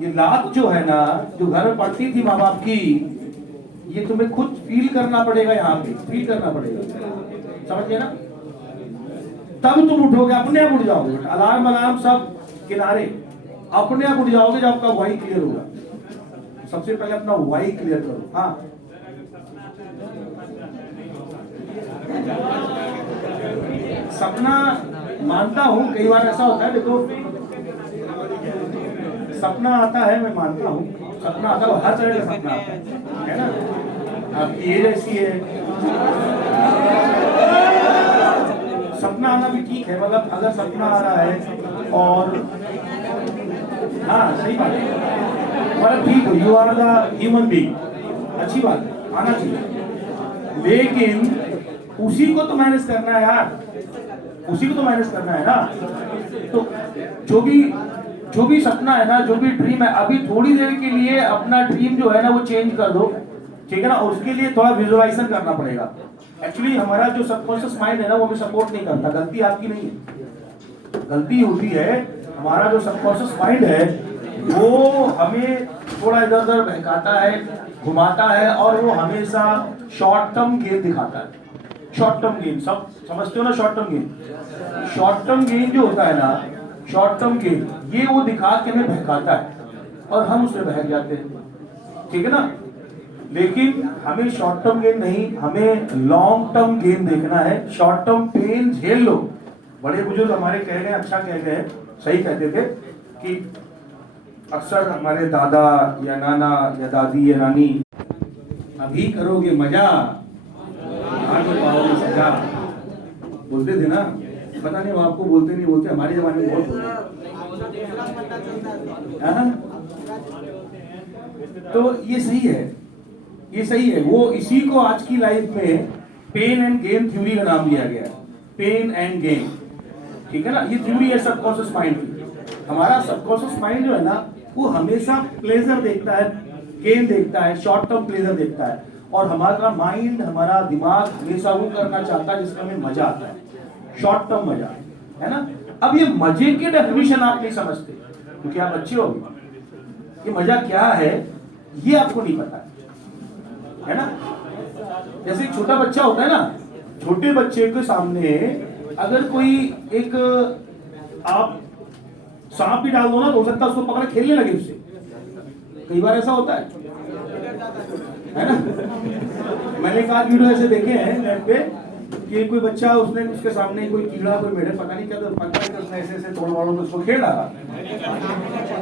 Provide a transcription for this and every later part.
ये लात जो है ना, जो घर में पड़ती थी माँ बाप की, ये तुम्हें खुद फील करना पड़ेगा, यहाँ पे फील करना पड़ेगा, समझ गए ना? तब तुम उठोगे, अपने आप उठ जाओगे। अलार्म अलार्म सब किनारे, अपने आप उठ जाओगे जब आपका वाई क्लियर होगा। सबसे पहले अपना वाई क्लियर करो। हाँ, सपना मानता हूं, कई बार ऐसा होता है, देखो सपना आता है, मैं मानता हूं सपना आता है, हर तरह का सपना आता है ना? आपकी एज ऐसी है, सपना आना भी ठीक है, मतलब अगर सपना आ रहा है और हाँ सही बात है, मतलब ठीक हो, you are the human being, अच्छी बात है, आना चाहिए, लेकिन उसी को तो मैनेज करना है यार, उसी को तो मैनेज करना है ना। तो जो भी सपना है ना, जो भी ड्रीम है, अभी थोड़ी देर के लिए अपना ड्रीम जो है ना वो चेंज कर दो, ठीक है ना? उसके लिए थोड़ा विजुअलाइजेशन करना पड़ेगा। एक्चुअली हमारा जो सबकॉन्शियस माइंड है ना वो भी सपोर्ट नहीं करता, गलती आपकी नहीं है, गलती होती है हमारा जो सबकॉन्शियस माइंड है वो हमें थोड़ा इधर उधर बहकाता है, घुमाता है, और वो हमेशा शॉर्ट टर्म गेन दिखाता है। शॉर्ट टर्म गेन सब समझते हो ना? Short term gain, short term gain जो होता है ना, शॉर्ट टर्म गेन ये वो दिखा के हमें बहकाता है और हम उसमें बहक जाते हैं, ठीक है ना? लेकिन हमें शॉर्ट टर्म गेन नहीं, हमें लॉन्ग टर्म गेन देखना है। शॉर्ट टर्म पेन झेल लो। बड़े बुजुर्ग हमारे कह गए, अच्छा कह गए, सही कहते थे कि अक्सर हमारे दादा या नाना या दादी या नानी, अभी करोगे मजा आगे पाओगे सजा, बोलते थे ना। पता नहीं वो आपको बोलते नहीं बोलते, हमारे जमाने में बहुत बोलते। तो ये सही है, ये सही है। वो इसी को आज की लाइफ में पेन एंड गेन थ्योरी का नाम दिया गया है, पेन एंड गेन, ठीक है ना? ये थ्योरी है सबकॉन्शियस माइंड की। हमारा सबकॉन्शियस माइंड जो है ना वो हमेशा प्लेजर देखता है, गेन देखता है, शॉर्ट टर्म प्लेजर देखता है, और हमारा माइंड, हमारा दिमाग हमेशा वो करना चाहता है जिसमें हमें मजा आता है, शॉर्ट टर्म मजा, है ना? अब ये मजे की डेफिनेशन आप नहीं समझते क्योंकि आप अच्छे हो, ये मजा क्या है ये आपको नहीं पता है ना? जैसे एक छोटा बच्चा होता है ना, छोटे बच्चे के सामने अगर कोई एक आप सांप भी डाल दो ना तो हो सकता है उसको पकड़ खेलने लगे उससे। कई बार ऐसा होता है ना? मैंने एक आध वीडियो ऐसे देखे हैं नेट पे कि कोई बच्चा, उसने उसके सामने कोई कीड़ा, कोई मेढक, पता नहीं क्या, तो पता है कि उसने ऐसे ऐसे तोड़ वालों को उसको खेल रहा था,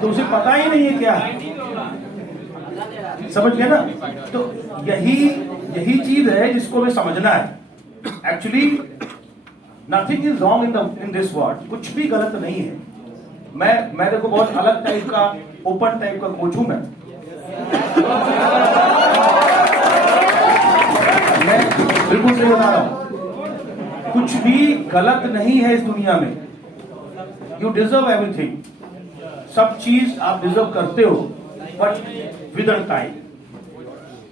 तो उसे पता ही नहीं है क्या, समझ गया ना? तो यही चीज है जिसको हमें समझना है। Actually nothing is wrong in this world, कुछ भी गलत नहीं है। मैं देखो बहुत अलग टाइप का, ओपन टाइप का कोच हूं मैं बिल्कुल सही बता रहा हूं, कुछ भी गलत नहीं है इस दुनिया में। यू डिजर्व एवरीथिंग, सब चीज आप डिजर्व करते हो, बट विद टाइम,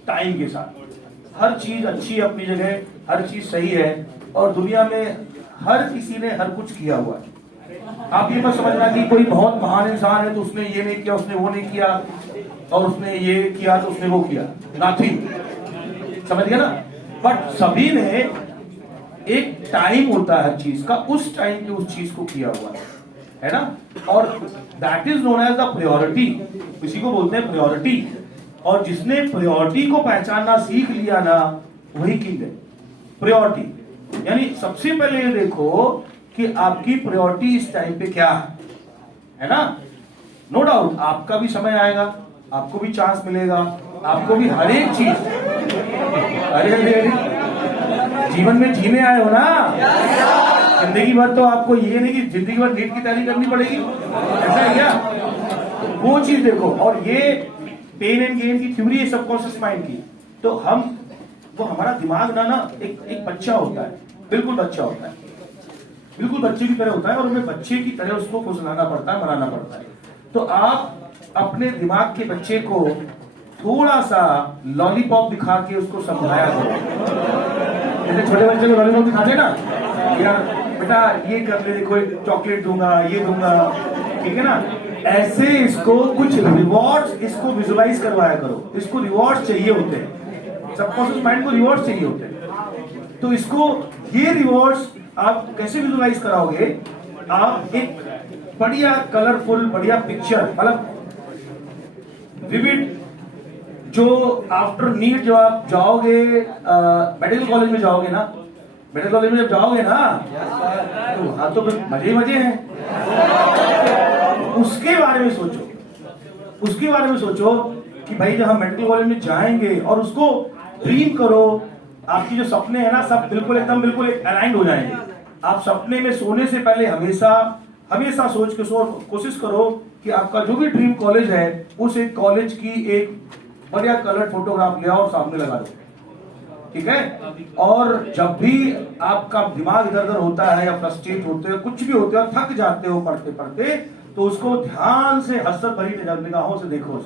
टाइम के साथ। हर चीज अच्छी है अपनी जगह, हर चीज सही है, और दुनिया में हर किसी ने हर कुछ किया हुआ है। आप ये मत समझना कि कोई बहुत महान इंसान है तो उसने ये नहीं किया, उसने वो नहीं किया, और उसने ये किया तो उसने वो किया, नथिंग, समझ गया ना? बट सभी ने एक टाइम होता है हर चीज का, उस टाइम पे उस चीज को किया हुआ है ना? और that is known as the priority, इसी को बोलते हैं प्रायोरिटी। और जिसने प्रायोरिटी को पहचानना सीख लिया ना, वही किंग है। प्रायोरिटी यानी सबसे पहले ये देखो कि आपकी प्रायोरिटी इस टाइम पे क्या है ना? नो डाउट आपका भी समय आएगा, आपको भी चांस मिलेगा, आपको भी हर एक चीज, अरे जीवन में जीने आए हो ना, जिंदगी भर तो आपको ये नहीं कि जिंदगी भर नीट की तैयारी करनी पड़ेगी, ऐसा है क्या? वो चीज देखो। और ये पेन एंड गेन की थ्योरी है सबकॉन्शियस माइंड की। तो वो हमारा दिमाग ना एक बच्चा होता है, बिल्कुल बच्चा होता है, बिल्कुल बच्चे की तरह होता है, और हमें बच्चे की तरह उसको फुसलाना पड़ता है, मनाना पड़ता है। तो आप अपने दिमाग के बच्चे को थोड़ा सा लॉलीपॉप दिखा के उसको समझाया करो। जैसे छोटे बच्चे को लॉलीपॉप दिखाते ना, यार बेटा ये कर ले, देखो चॉकलेट दूंगा, ये दूंगा, ठीक है ना? ऐसे इसको कुछ रिवॉर्ड्स इसको विजुलाइज करवाया करो। इसको रिवॉर्ड्स चाहिए होते हैं, सबकॉन्शियस माइंड को रिवॉर्ड्स चाहिए होते हैं। तो इसको ये रिवॉर्ड्स आप कैसे विजुलाइज कराओगे? आप एक बढ़िया कलरफुल बढ़िया पिक्चर, मतलब विविड, जो आफ्टर नीट जब आप जाओगे मेडिकल कॉलेज में जाओगे ना, मेडिकल कॉलेज में जब जाओगे ना तो वहां तो मजे ही मजे हैं। उसके बारे में सोचो, उसके बारे में सोचो कि भाई जब हम मेडिकल कॉलेज में जाएंगे और उसको ड्रीम करो, आपकी जो सपने हैं ना सब बिल्कुल एकदम बिल्कुल अलाइंड हो जाएंगे। आप सपने में सोने से पहले हमेशा हमेशा सोच के कोशिश करो कि आपका जो भी ड्रीम कॉलेज है उस एक कॉलेज की एक बढ़िया कलर फोटोग्राफ ले आओ और सामने लगा दो, ठीक है? और जब भी आपका दिमाग इधर उधर होता है या फ्रस्ट्रेट होते हो, कुछ भी होते हो, थक जाते हो पढ़ते पढ़ते, तो उसको ध्यान से हसरत भरी निगाहों से देखो,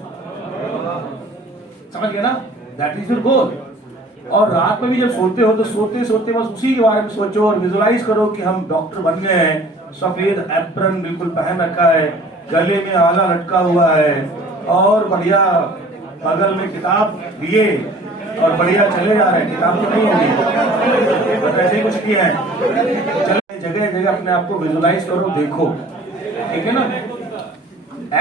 समझ गए ना? That is your goal. और रात में भी जब सोते हो तो सोते सोते बस उसी के बारे में सोचो और विजुलाइज करो कि हम डॉक्टर बन गए हैं, सफेद एप्रन बिल्कुल पहन रखा है, गले में आला लटका हुआ है और बढ़िया बगल में किताब लिए और बढ़िया चले जा रहे हैं। किताब तो नहीं होगी, बस ऐसे कुछ किया है। चलो जगह जगह अपने आप को विजुलाइज करो, देखो, ठीक है ना?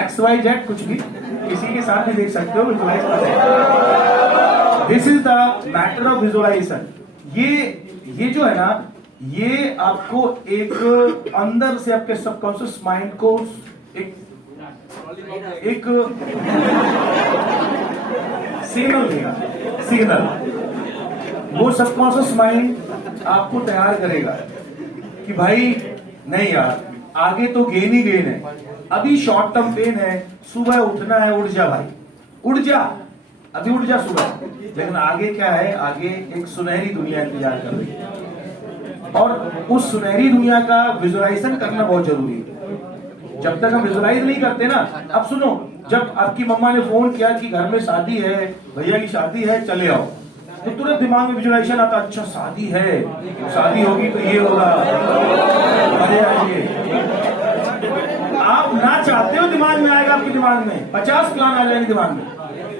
XYZ कुछ भी किसी के साथ भी देख सकते हो, विजुलाइज करो। This is the matter of visualization. ये जो है ना, ये आपको एक अंदर से आपके सबकॉन्शियस माइंड को एक सिग्नल देगा, सिग्नल। वो सबकॉन्शियस माइंड आपको तैयार करेगा कि भाई नहीं यार, आगे तो गेन ही गेन है, अभी शॉर्ट टर्म पेन है, सुबह उठना है, उठ जा भाई, उठ जा, अभी उठ जा सुबह। लेकिन आगे क्या है? आगे एक सुनहरी दुनिया इंतजार कर रही है और उस सुनहरी दुनिया का विजुलाइजेशन करना बहुत जरूरी है। जब तक हम विजुलाइज नहीं करते ना, अब सुनो, जब आपकी मम्मा ने फोन किया कि घर में शादी है, भैया की शादी है, चले आओ, तो तुरंत दिमाग में विजुलाइजेशन आता, अच्छा शादी है, शादी होगी तो ये होगा, अरे आइए। आप ना चाहते हो दिमाग में आएगा, आपके दिमाग में 50 प्लान आ जाएंगे दिमाग में,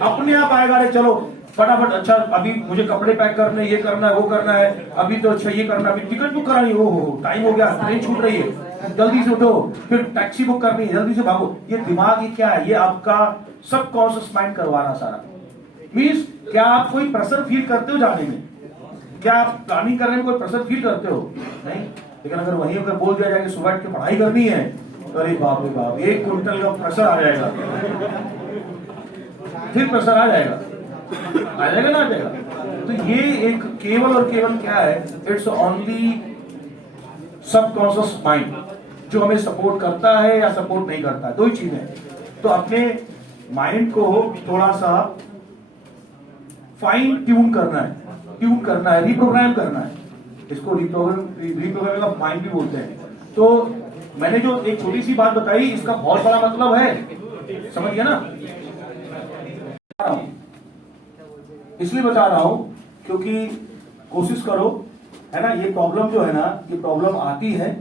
अपने आप आएगा। अरे चलो फटाफट, अच्छा अभी मुझे कपड़े पैक करने, ये करना है, वो करना है, अभी तो अच्छा ये करना है, अभी टिकट बुक करानी, हो टाइम हो गया, ट्रेन छूट रही है, जल्दी से उठो, फिर टैक्सी बुक करनी है, जल्दी से भागो। ये दिमाग, ये क्या है? ये आपका सबकॉन्शियस माइंड करवाना सारा। मीन्स क्या आप कोई प्रेशर फील करते हो जाने में? क्या आप प्लानिंग करने में कोई प्रेशर फील करते हो? नहीं। लेकिन अगर वहीं अगर बोल दिया जाए कि सुबह के पढ़ाई करनी है, तो अरे बाप रे बाप, 1 क्विंटल का प्रेशर आ जाएगा, फिर प्रेशर आ जाएगा ना, आ जाएगा। तो ये एक केवल और केवल क्या है? इट्स ओनली सबकॉन्शियस माइंड जो हमें सपोर्ट करता है या सपोर्ट नहीं करता है, दो ही चीजें। तो अपने माइंड को थोड़ा सा फाइन ट्यून करना है, रिप्रोग्राम करना है। इसको रिप्रोग्रामिंग ऑफ माइंड भी बोलते हैं। तो मैंने जो एक छोटी सी बात बताई, इसका बहुत बड़ा मतलब है, समझ गया ना? इसलिए बता रहा हूं क्योंकि कोशिश करो, है ना? ये प्रॉब्लम जो है ना, ये प्रॉब्लम आती है,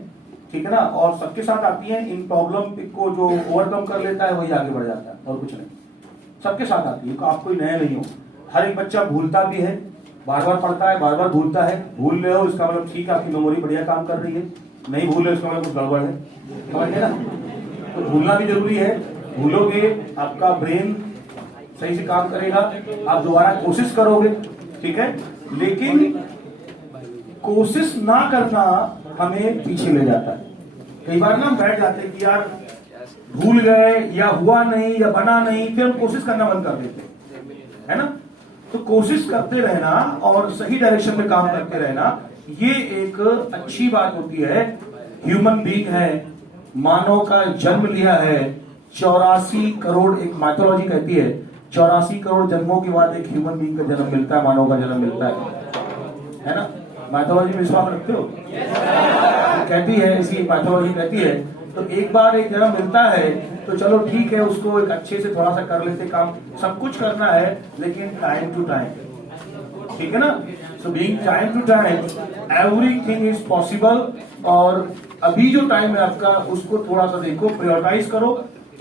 ठीक है ना? और सबके साथ आती है। इन प्रॉब्लम को जो ओवरकम कर लेता है वही आगे बढ़ जाता है, और कुछ नहीं। सबके साथ आती है, आप कोई नया नहीं हो। हर एक बच्चा भूलता भी है, बार बार पढ़ता है, बार बार भूलता है। भूल रहे हो इसका मतलब ठीक है, आपकी मेमोरी बढ़िया काम कर रही है। नहीं भूल रहे इसका मतलब कुछ गड़बड़ है, समझ गए ना? तो भूलना भी जरूरी है। भूलोगे आपका ब्रेन सही से काम करेगा, आप दोबारा कोशिश करोगे, ठीक है? लेकिन कोशिश ना करना हमें पीछे ले जाता है। कई बार ना हम बैठ जाते हैं कि यार भूल गए, या हुआ नहीं, या बना नहीं, फिर हम कोशिश करना बंद कर देते हैं, है ना? तो कोशिश करते रहना और सही डायरेक्शन में काम करते रहना, ये एक अच्छी बात होती है। ह्यूमन बीइंग है, मानव का जन्म लिया है 84 करोड़, एक माइथोलॉजी कहती है 84 करोड़ जन्मों के बाद एक ह्यूमन बीइंग का जन्म मिलता है, मानव का जन्म मिलता है ना? माइथोलॉजी में विश्वास रखते हो? कहती है, इसी माइथोलॉजी कहती है। तो एक बार एक जन्म मिलता है तो चलो ठीक है, उसको एक अच्छे से थोड़ा सा कर लेते काम। सब कुछ करना है लेकिन टाइम टू टाइम, ठीक है ना? So being time to time everything is possible. और अभी जो टाइम है आपका, उसको थोड़ा सा देखो, प्रायोरिटाइज करो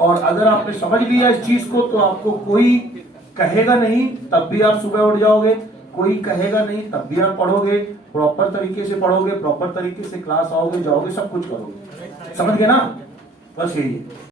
और अगर आपने समझ लिया इस चीज को तो आपको कोई कहेगा नहीं, तब भी आप सुबह उठ जाओगे, कोई कहेगा नहीं तब भी आप पढ़ोगे, प्रॉपर तरीके से पढ़ोगे, प्रॉपर तरीके से क्लास आओगे, जाओगे, सब कुछ करोगे। समझ गए ना? बस यही है।